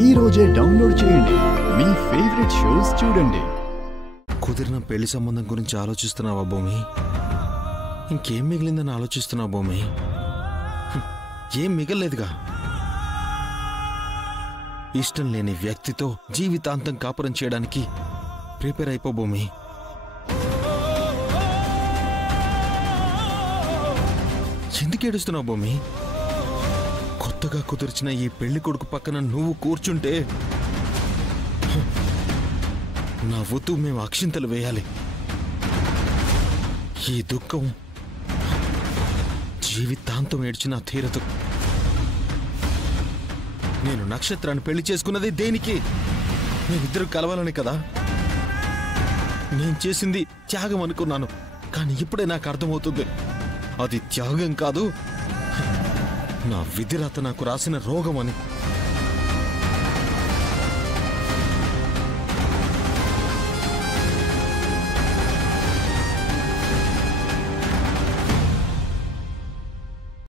ఈ రోజే డౌన్లోడ్ చేయండి, మీ ఫేవరెట్ షోస్ చూడండి. కుదిరిన పెళ్లి సంబంధం గురించి ఆలోచిస్తున్నావా భూమి? ఇంకేం మిగిలిందని ఆలోచిస్తున్నావు భూమి? ఏం మిగలలేదుగా. ఇష్టం లేని వ్యక్తితో జీవితాంతం కాపురం చేయడానికి ప్రిపేర్ అయిపో భూమి. ఎందుకు ఏడుస్తున్నావు భూమి? కొత్తగా కుదిర్చిన ఈ పెళ్లి కొడుకు పక్కన నువ్వు కూర్చుంటే నవ్వుతూ మేము అక్షింతలు వేయాలి. ఈ దుఃఖం జీవితాంతం ఏడ్చిన తీరదు. నేను నక్షత్రాన్ని పెళ్లి చేసుకున్నది దేనికి? మేమిద్దరు కలవాలని కదా. నేను చేసింది త్యాగం అనుకున్నాను, కానీ ఇప్పుడే నాకు అర్థమవుతుంది అది త్యాగం కాదు, నా విధిరాత నాకు రాసిన రోగం అని.